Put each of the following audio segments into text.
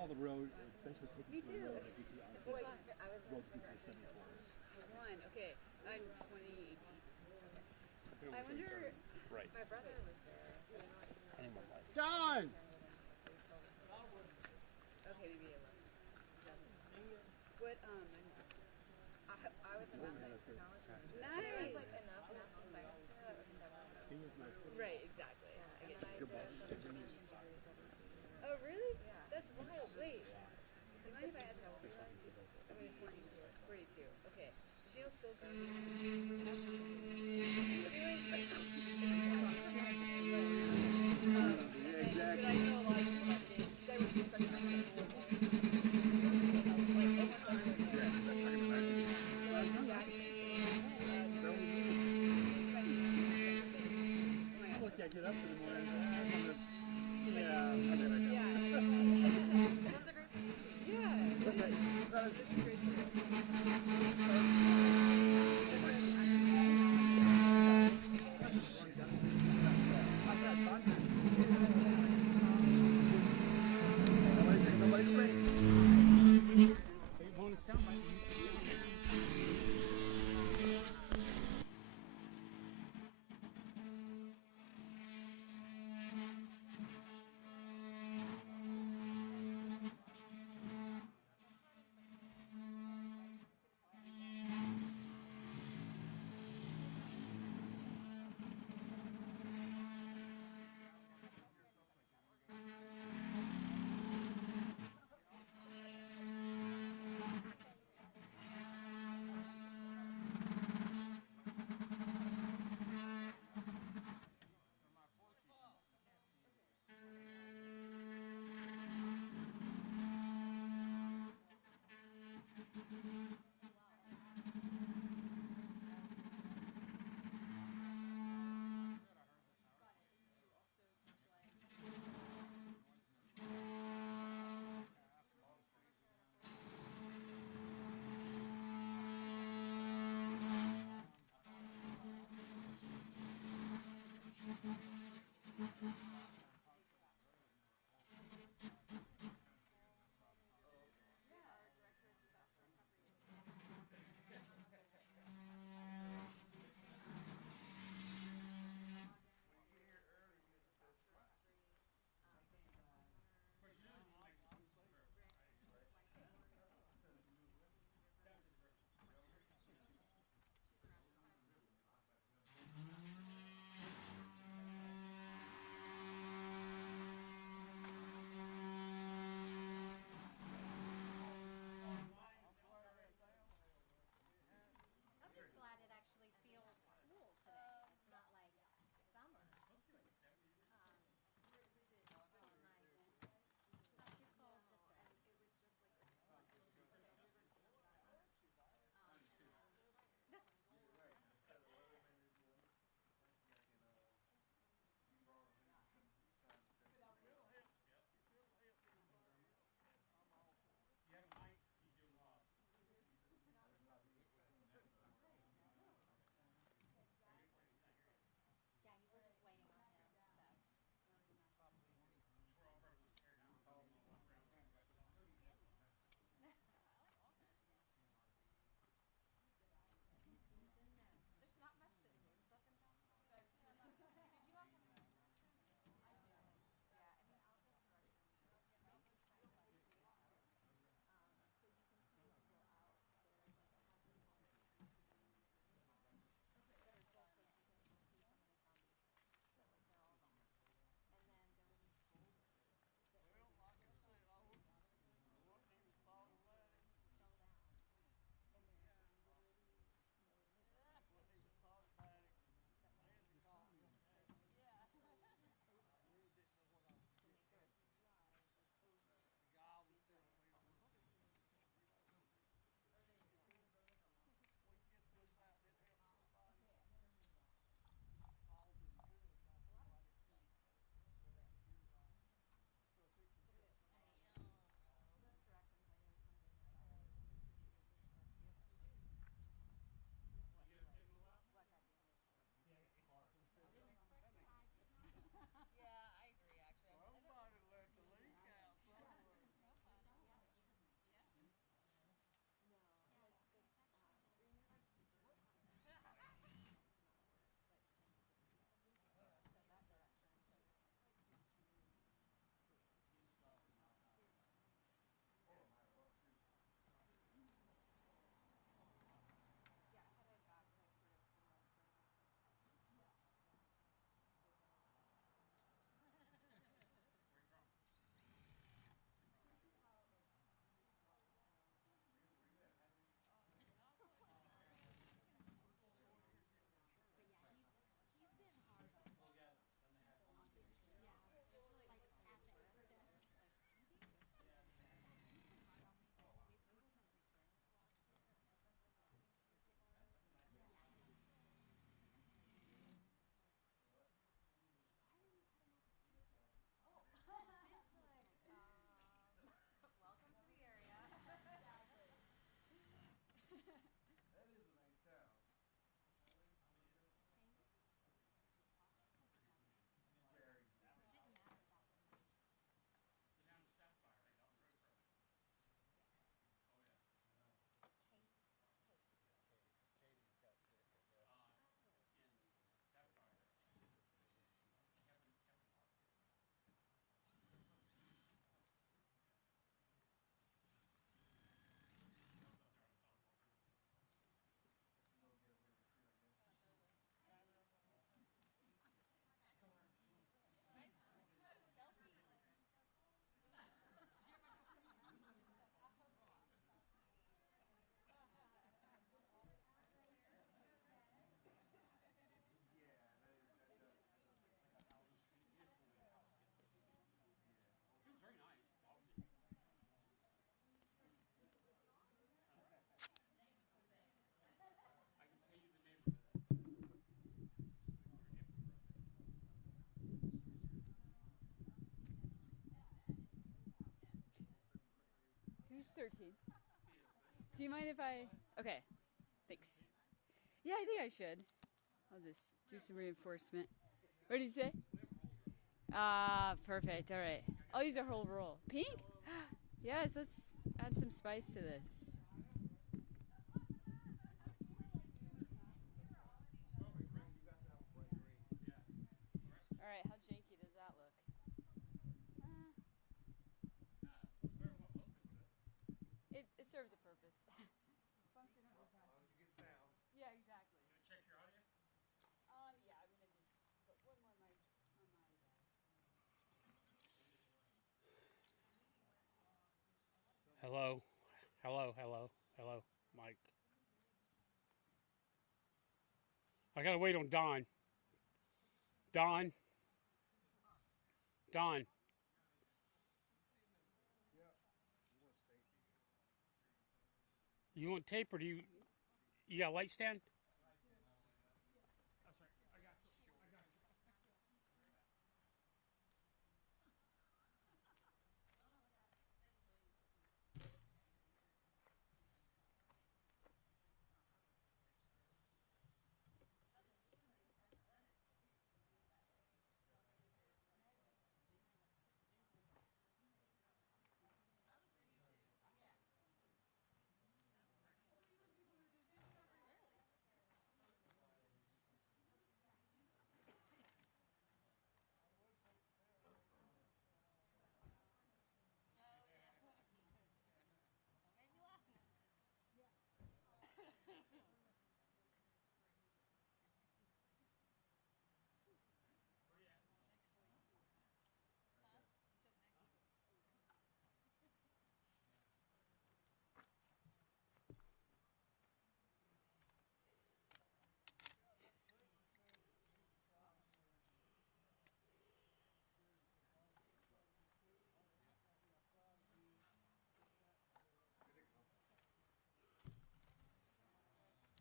follow the road, eventually take Me you to the too. road, and get you on the Wait, road to get to the 74. one. Okay, I'm 2018. I wonder. Right. My brother was there. Anyone like John! Okay, maybe 11. What? I was in mathematics technology. Nice. So there was like enough math and science to me that was never. Right, exactly. Yeah. I get And you. then I did a substitution degree at WCU. Oh, really? Yeah. That's wild. Wait. Do you mind if I ask how old you are? I mean, 42. 42. Okay. Does she still go? Yeah, exactly. I know a lot of people that did. They were just like, I get up in the morning. Yeah. That was a great place to be. yeah. This is great. Somebody break. Are you going to sound like Do you mind if I... Okay, thanks. Yeah, I think I should. I'll just do some reinforcement. What did you say? Ah, perfect. All right. I'll use a whole roll. Pink? Yes, let's add some spice to this. All right, how janky does that look? It serves a purpose. Function of the time. As long as you get sound. Yeah, exactly. You gonna check your audio? Yeah, I'm gonna just put one more mic on my bag. Hello, hello, hello, hello, Mike. I gotta wait on Don. Don. Don. Yeah. You want to stay big. You want tape or do you got a light stand?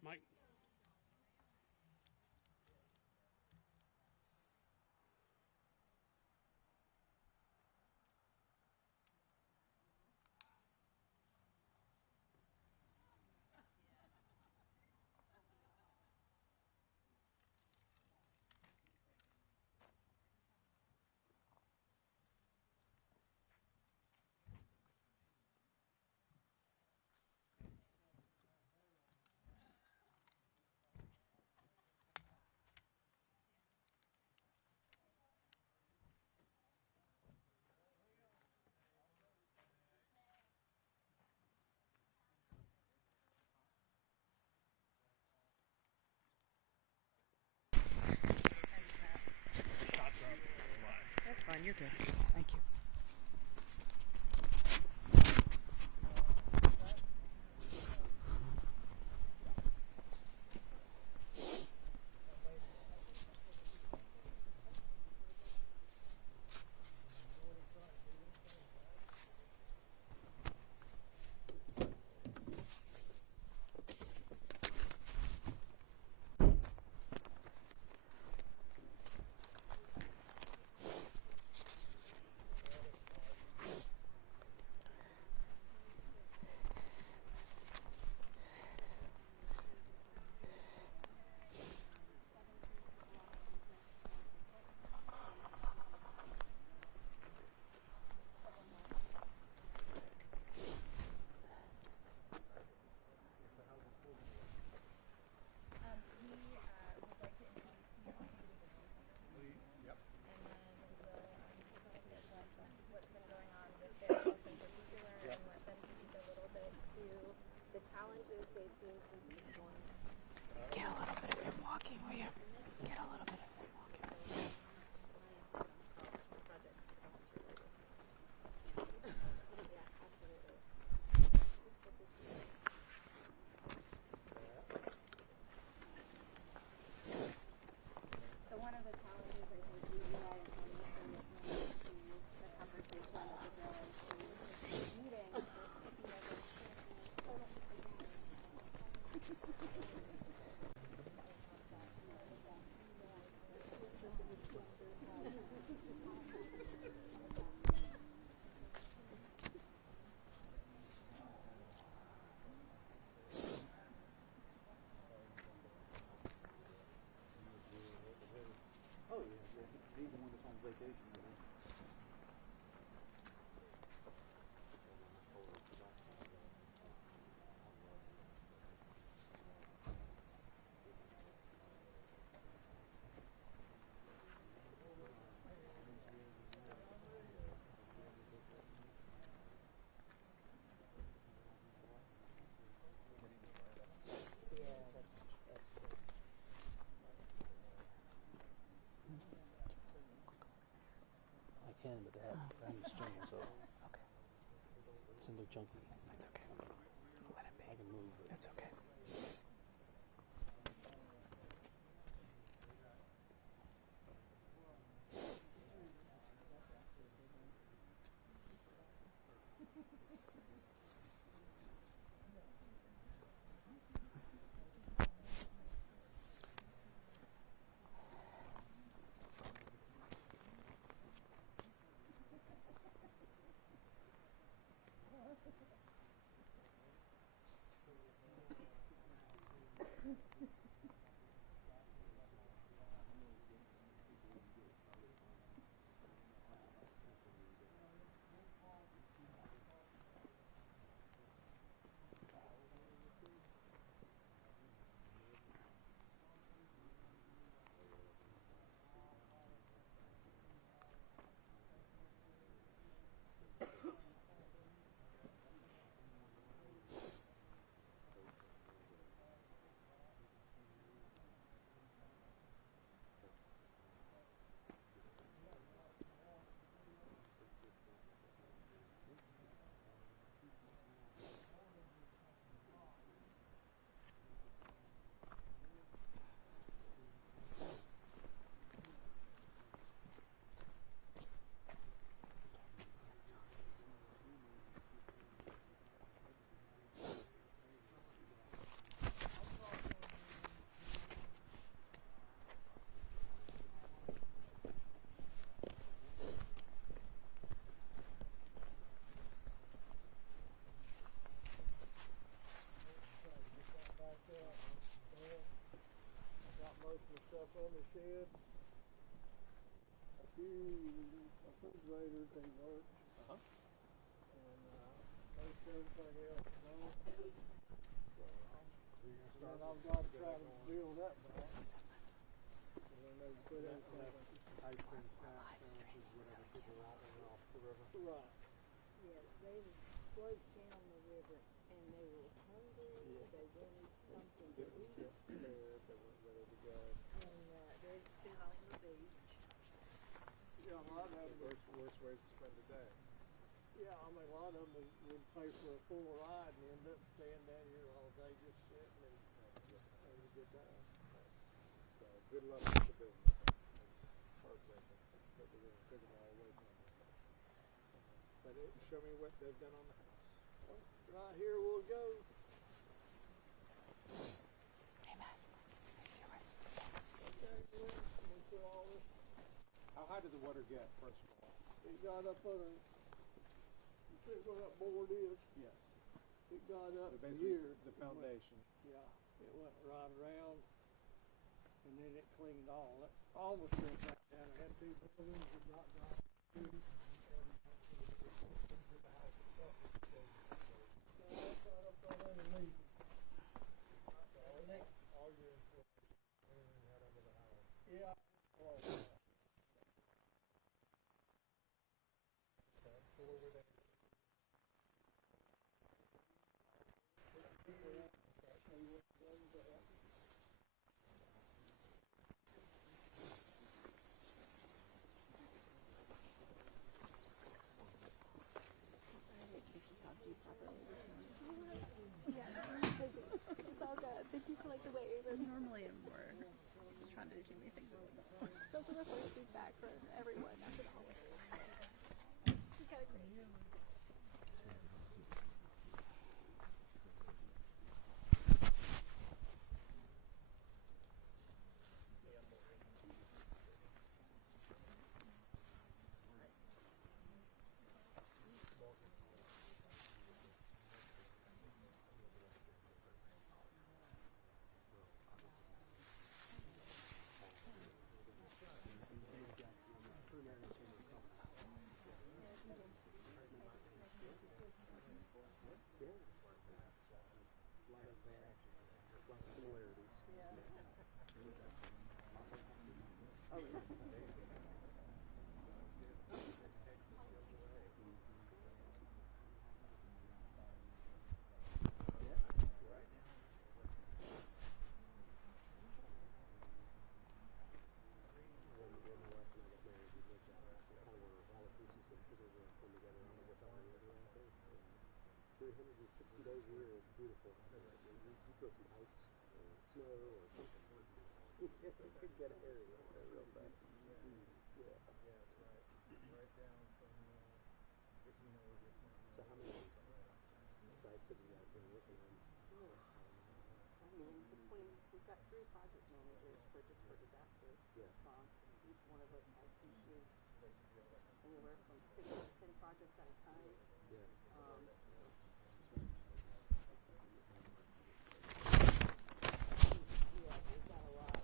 Mike. That's fine, you're good. Thank you. Get a little bit of him walking, will you? Get a little bit of him walking. So one of the challenges I think we realized when listening to the conversation of the WLOS meeting was if you ever chunky. That's okay. Let it be. I can move it. That's okay. Stuff on the shed. A few refrigerators, they work. And most everything else no. So then I've got to try to build that back. And then they put everything. Ice cream snacks, whatever people want off the river. Right. Yeah, they float down the river and they were hungry. Yeah. They wanted something to Didn't eat. get prepared, they weren't ready to go. And they'd sit on the beach. Yeah, a lot of them. Worst ways to spend the day. Yeah, I mean, a lot of them would pay for a full ride and end up staying down here all day just sitting and having a good time. So good luck with the business. It's heartbreaking that we're going to take them all away from us. But show me what they've done on the house. Well, right here we'll go. Put all this. How high did the water get, first of all? It got up under. You see where that board is? Yes. It got up Basically, here. the foundation. Yeah, it went right around, and then it cleaned all. It almost went back down. It had two buildings that got down. So that's right up on underneath. All your insulation, everything you had under the house. Yeah. Well, Okay. So what were they? It's all good. Thank you for the wave. Normally I'm more just trying to do too many things at once. It's also the first feedback from everyone after the holiday. It's kind of great. 360 days a year, it's beautiful. You go through ice or snow or something. It could get hairy up there real fast. Yeah, that's right. Right down from, so how many sites have you guys been working on? I mean, we've got 3 project managers for disaster response. Each one of us has usually anywhere from 6 to 10 projects at a time. Yeah. Yeah, we've got a lot.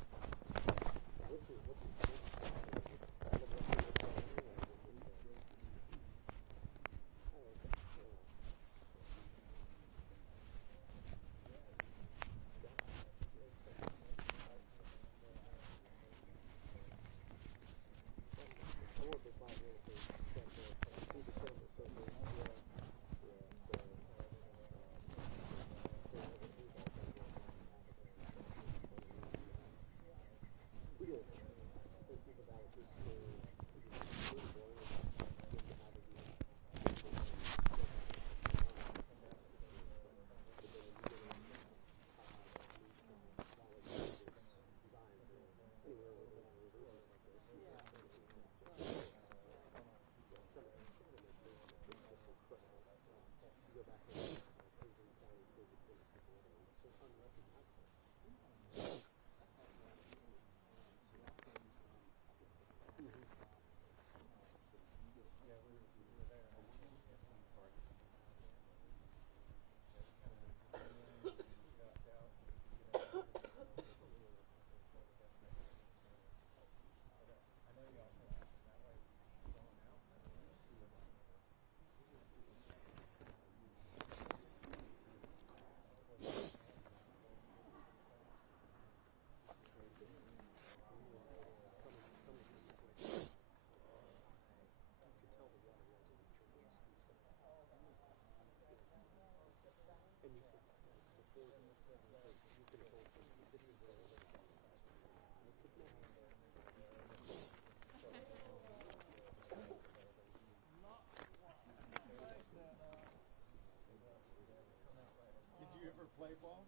Did you ever play ball?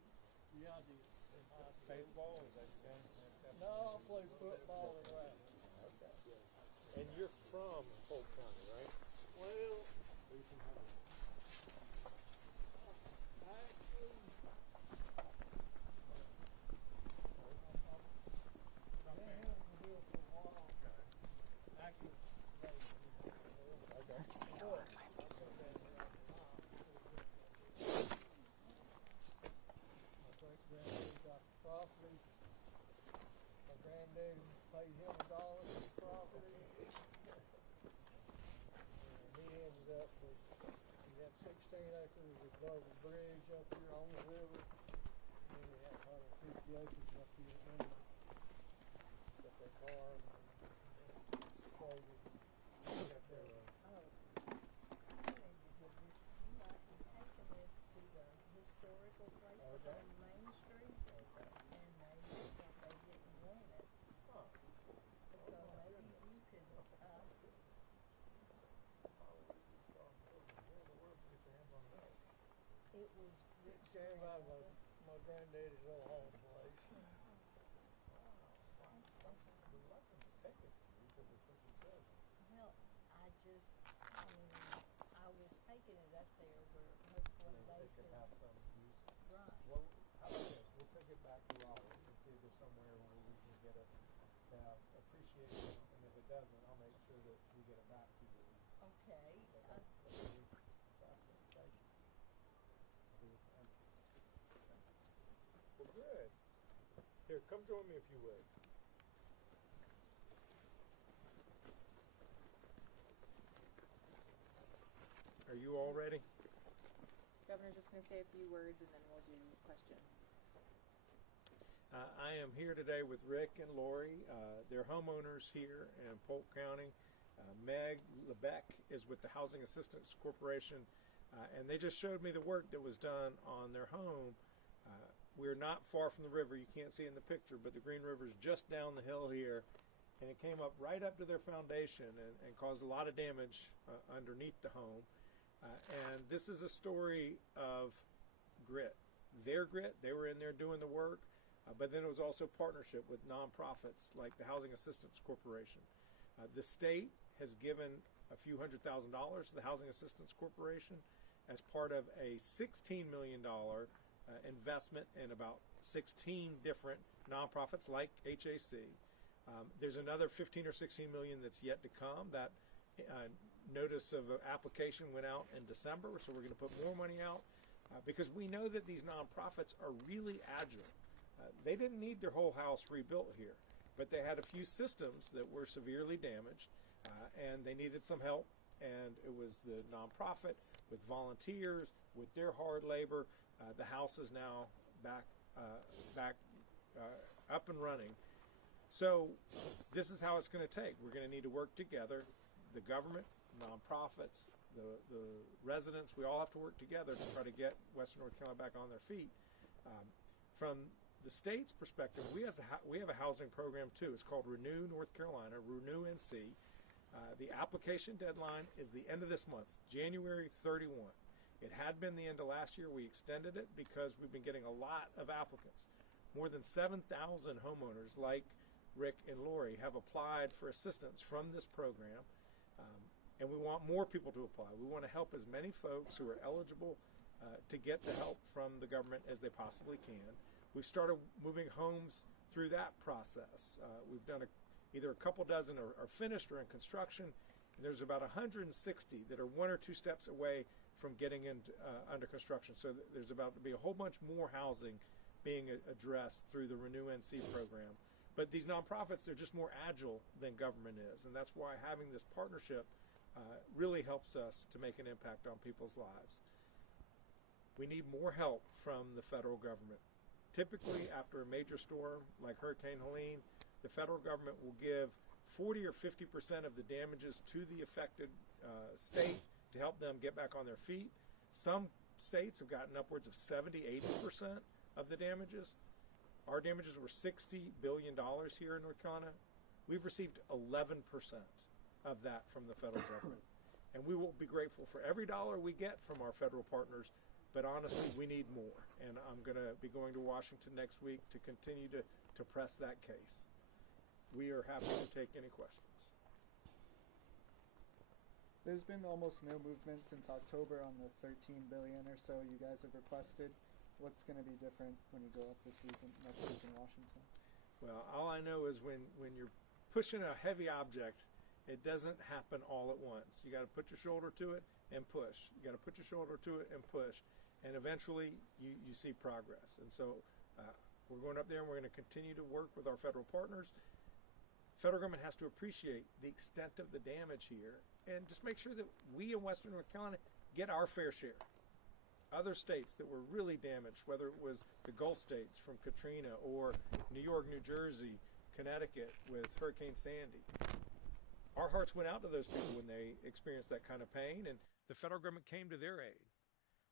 Yeah, I did. Baseball? Is that your game? No, I play football and rap. Okay. And you're from Polk County, right? Well, Where are you from home? actually, I've been here for a while. Actually, Okay. my great-granddaddy got the property. My granddaddy paid him $1 for the property. And he ended up with, he had 16 acres above the bridge up here on the river. And he had 150 acres up here under that they farmed and traded. Up there. Historical place Okay. on Main Street, Okay. and they said they didn't want it. Huh. So maybe you could, it was Rick's Came out of grandmother. my granddaddy's old home place. Well, I mean, I was taking it up there where hopefully they could, have some use. right. Well, how about this? We'll take it back to Raleigh and see if there's somewhere where we can get it to have appreciation. And if it doesn't, I'll make sure that we get it back to you. Okay, Awesome. Thank you. Well, good. Here, come join me if you would. Are you all ready? Governor's just going to say a few words and then we'll do questions. I am here today with Rick and Lori. They're homeowners here in Polk County. Meg Lebeck is with the Housing Assistance Corporation, and they just showed me the work that was done on their home. We're not far from the river. You can't see in the picture, but the Green River is just down the hill here, and it came up right up to their foundation and caused a lot of damage underneath the home. And this is a story of grit. Their grit, they were in there doing the work, but then it was also partnership with nonprofits like the Housing Assistance Corporation. The state has given a few $100,000 to the Housing Assistance Corporation as part of a $16 million investment in about 16 different nonprofits like HAC. There's another 15 or 16 million that's yet to come. That notice of application went out in December, so we're going to put more money out because we know that these nonprofits are really agile. They didn't need their whole house rebuilt here, but they had a few systems that were severely damaged, and they needed some help. And it was the nonprofit with volunteers, with their hard labor. The house is now back up and running. So this is how it's going to take. We're going to need to work together. The government, nonprofits, the residents, we all have to work together to try to get Western North Carolina back on their feet. From the state's perspective, we have a housing program too. It's called Renew North Carolina, Renew NC. The application deadline is the end of this month, January 31. It had been the end of last year. We extended it because we've been getting a lot of applicants. More than 7,000 homeowners like Rick and Lori have applied for assistance from this program, and we want more people to apply. We want to help as many folks who are eligible to get the help from the government as they possibly can. We've started moving homes through that process. We've done either a couple dozen are finished or in construction, and there's about 160 that are 1 or 2 steps away from getting into under construction. So there's about to be a whole bunch more housing being addressed through the Renew NC program. But these nonprofits, they're just more agile than government is, and that's why having this partnership really helps us to make an impact on people's lives. We need more help from the federal government. Typically, after a major storm like Hurricane Helene, the federal government will give 40 or 50% of the damages to the affected state to help them get back on their feet. Some states have gotten upwards of 70, 80% of the damages. Our damages were $60 billion here in North Carolina. We've received 11% of that from the federal government. And we will be grateful for every dollar we get from our federal partners, but honestly, we need more. And I'm going to be going to Washington next week to continue to press that case. We are happy to take any questions. There's been almost no movement since October on the $13 billion or so you guys have requested. What's going to be different when you go up this week and next week in Washington? Well, all I know is when you're pushing a heavy object, it doesn't happen all at once. You got to put your shoulder to it and push. You got to put your shoulder to it and push, and eventually you see progress. And so we're going up there and we're going to continue to work with our federal partners. Federal government has to appreciate the extent of the damage here and just make sure that we in Western North Carolina get our fair share. Other states that were really damaged, whether it was the Gulf states from Katrina or New York, New Jersey, Connecticut with Hurricane Sandy, our hearts went out to those people when they experienced that kind of pain, and the federal government came to their aid.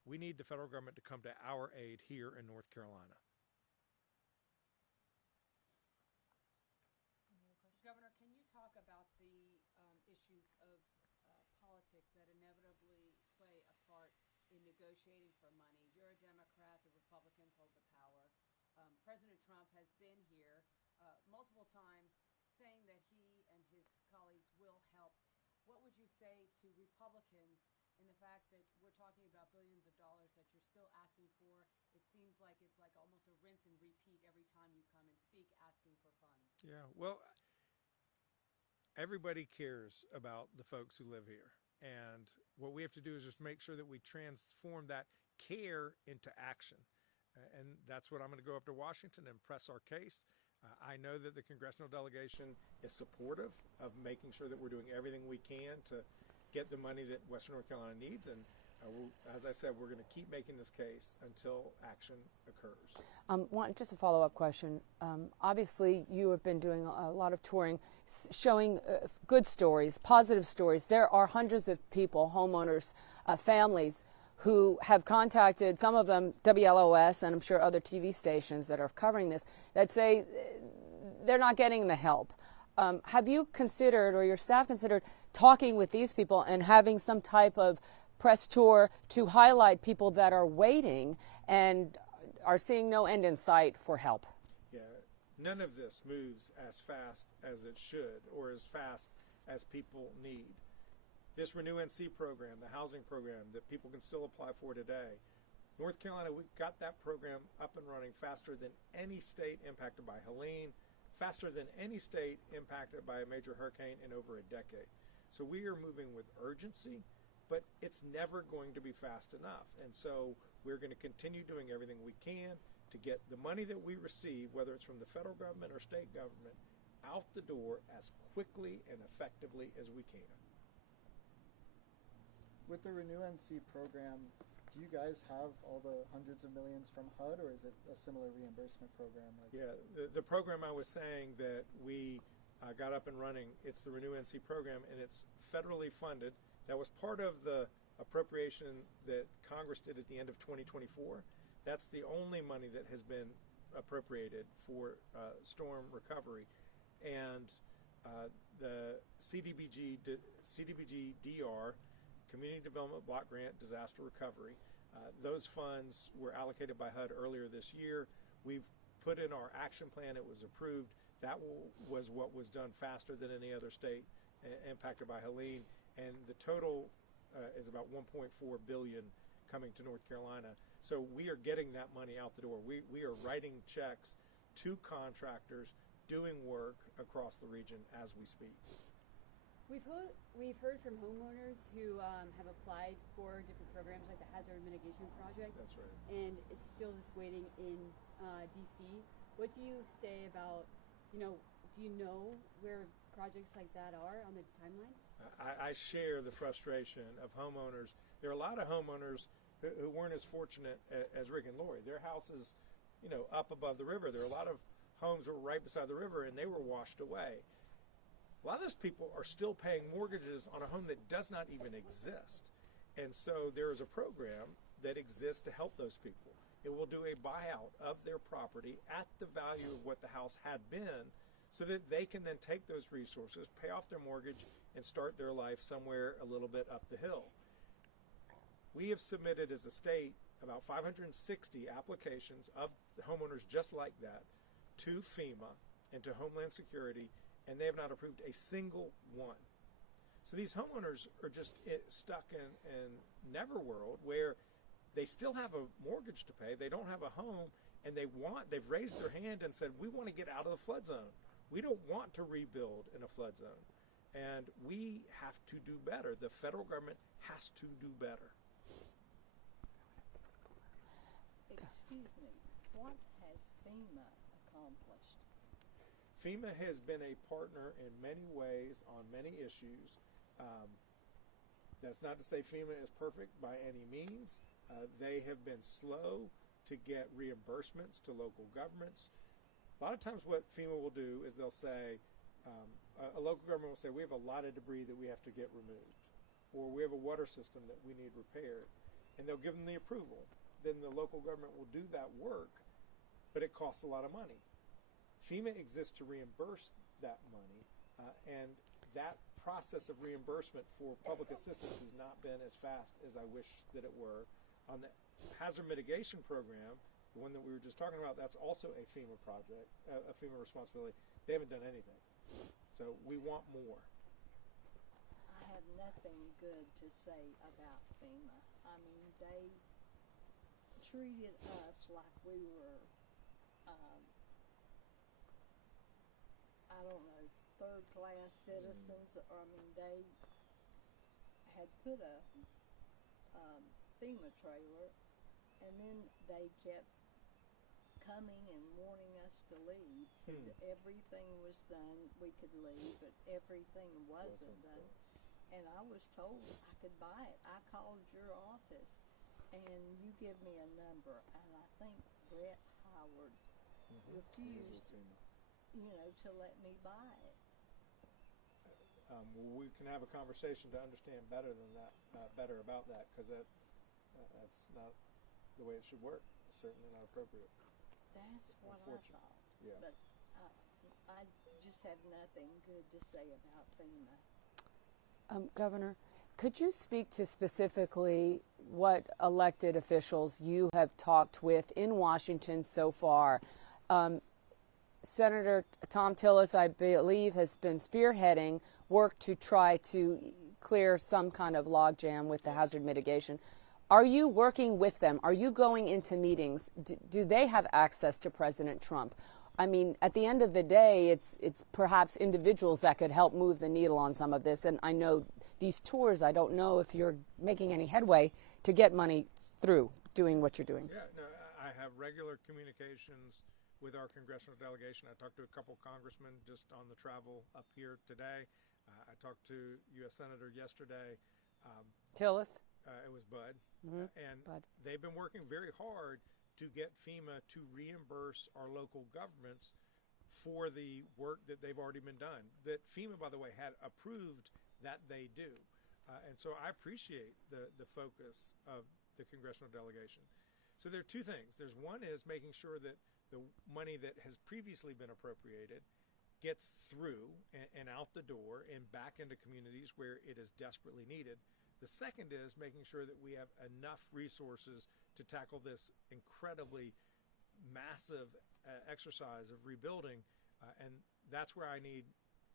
We need the federal government to come to our aid here in North Carolina. Governor, can you talk about the issues of politics that inevitably play a part in negotiating for money? You're a Democrat, the Republicans hold the power. President Trump has been here multiple times saying that he and his colleagues will help. What would you say to Republicans in the fact that we're talking about billions of dollars that you're still asking for? It seems like it's like almost a rinse and repeat every time you come and speak asking for funds. Yeah, well, everybody cares about the folks who live here. And what we have to do is just make sure that we transform that care into action. And that's what I'm going to go up to Washington and press our case. I know that the congressional delegation is supportive of making sure that we're doing everything we can to get the money that Western North Carolina needs. And as I said, we're going to keep making this case until action occurs. Just a follow-up question. Obviously, you have been doing a lot of touring, showing good stories, positive stories. There are hundreds of people, homeowners, families, who have contacted, some of them WLOS, and I'm sure other TV stations that are covering this, that say they're not getting the help. Have you considered, or your staff considered, talking with these people and having some type of press tour to highlight people that are waiting and are seeing no end in sight for help. Yeah, none of this moves as fast as it should or as fast as people need. This Renew NC program, the housing program that people can still apply for today, North Carolina, we got that program up and running faster than any state impacted by Helene, faster than any state impacted by a major hurricane in over a decade. So we are moving with urgency, but it's never going to be fast enough. And so we're going to continue doing everything we can to get the money that we receive, whether it's from the federal government or state government, out the door as quickly and effectively as we can. With the Renew NC program, do you guys have all the hundreds of millions from HUD, or is it a similar reimbursement program? Yeah, the program I was saying that we got up and running, it's the Renew NC program, and it's federally funded. That was part of the appropriation that Congress did at the end of 2024. That's the only money that has been appropriated for storm recovery. And the CDBG DR, Community Development Block Grant Disaster Recovery, those funds were allocated by HUD earlier this year. We've put in our action plan. It was approved. That was what was done faster than any other state impacted by Helene. And the total is about $1.4 billion coming to North Carolina. So we are getting that money out the door. We are writing checks to contractors doing work across the region as we speak. We've heard from homeowners who have applied for different programs like the Hazard Mitigation Project. That's right. And it's still just waiting in DC. What do you say about, do you know where projects like that are on the timeline? I share the frustration of homeowners. There are a lot of homeowners who weren't as fortunate as Rick and Lori. Their house is, up above the river. There are a lot of homes that were right beside the river and they were washed away. A lot of those people are still paying mortgages on a home that does not even exist. And so there is a program that exists to help those people. It will do a buyout of their property at the value of what the house had been, so that they can then take those resources, pay off their mortgage, and start their life somewhere a little bit up the hill. We have submitted as a state about 560 applications of homeowners just like that to FEMA and to Homeland Security, and they have not approved a single one. So these homeowners are just stuck in Neverworld, where they still have a mortgage to pay, they don't have a home, and they've raised their hand and said, we want to get out of the flood zone. We don't want to rebuild in a flood zone. And we have to do better. The federal government has to do better. Excuse me, what has FEMA accomplished? FEMA has been a partner in many ways on many issues. That's not to say FEMA is perfect by any means. They have been slow to get reimbursements to local governments. A lot of times what FEMA will do is they'll say, a local government will say, we have a lot of debris that we have to get removed, or we have a water system that we need repaired, and they'll give them the approval. Then the local government will do that work, but it costs a lot of money. FEMA exists to reimburse that money, and that process of reimbursement for public assistance has not been as fast as I wish that it were. On the hazard mitigation program, the one that we were just talking about, that's also a FEMA project, a FEMA responsibility. They haven't done anything. So we want more. I have nothing good to say about FEMA. I mean, they treated us like we were, I don't know, third-class citizens. Or, I mean, they had put a FEMA trailer, and then they kept coming and wanting us to leave. Said everything was done, we could leave, but everything wasn't done. And I was told I could buy it. I called your office, and you give me a number, and I think Brett Howard refused, to let me buy it. We can have a conversation to understand better than that, better about that, because that's not the way it should work. It's certainly not appropriate. That's what I thought. Yeah. But I just have nothing good to say about FEMA. Governor, Could you speak to specifically what elected officials you have talked with in Washington so far? Senator Tom Tillis, I believe, has been spearheading work to try to clear some kind of logjam with the hazard mitigation. Are you working with them? Are you going into meetings? Do they have access to President Trump? I mean, at the end of the day, it's perhaps individuals that could help move the needle on some of this. And I know these tours, I don't know if you're making any headway to get money through doing what you're doing. Yeah, no, I have regular communications with our congressional delegation. I talked to a couple congressmen just on the travel up here today. I talked to U.S. Senator yesterday. Tillis? It was Bud. Mm-hmm. And Bud. they've been working very hard to get FEMA to reimburse our local governments for the work that they've already been done. That FEMA, by the way, had approved that they do. And so I appreciate the focus of the congressional delegation. So there are two things. There's one is making sure that the money that has previously been appropriated gets through and out the door and back into communities where it is desperately needed. The second is making sure that we have enough resources to tackle this incredibly massive exercise of rebuilding. And that's where I need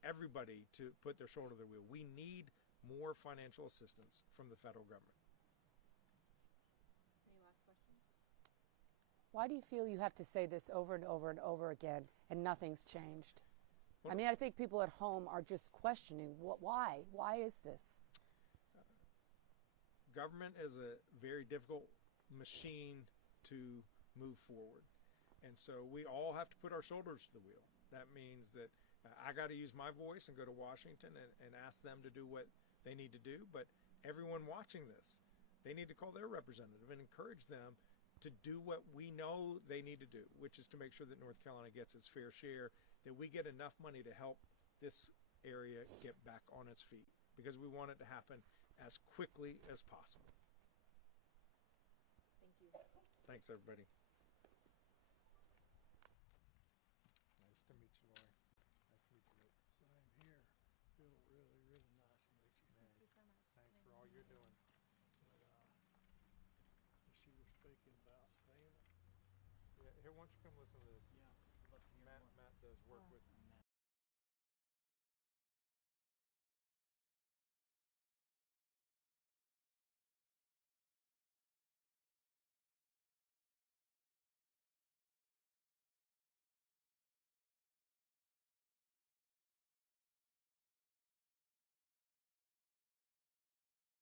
everybody to put their shoulder to the wheel. We need more financial assistance from the federal government. Any last questions? Why do you feel you have to say this over and over and over again and nothing's changed? I mean, I think people at home are just questioning, why? Why is this? Government is a very difficult machine to move forward. And so we all have to put our shoulders to the wheel. That means that I got to use my voice and go to Washington and ask them to do what they need to do. But everyone watching this, they need to call their representative and encourage them to do what we know they need to do, which is to make sure that North Carolina gets its fair share, that we get enough money to help this area get back on its feet, because we want it to happen as quickly as possible. Thank you. Thanks, everybody.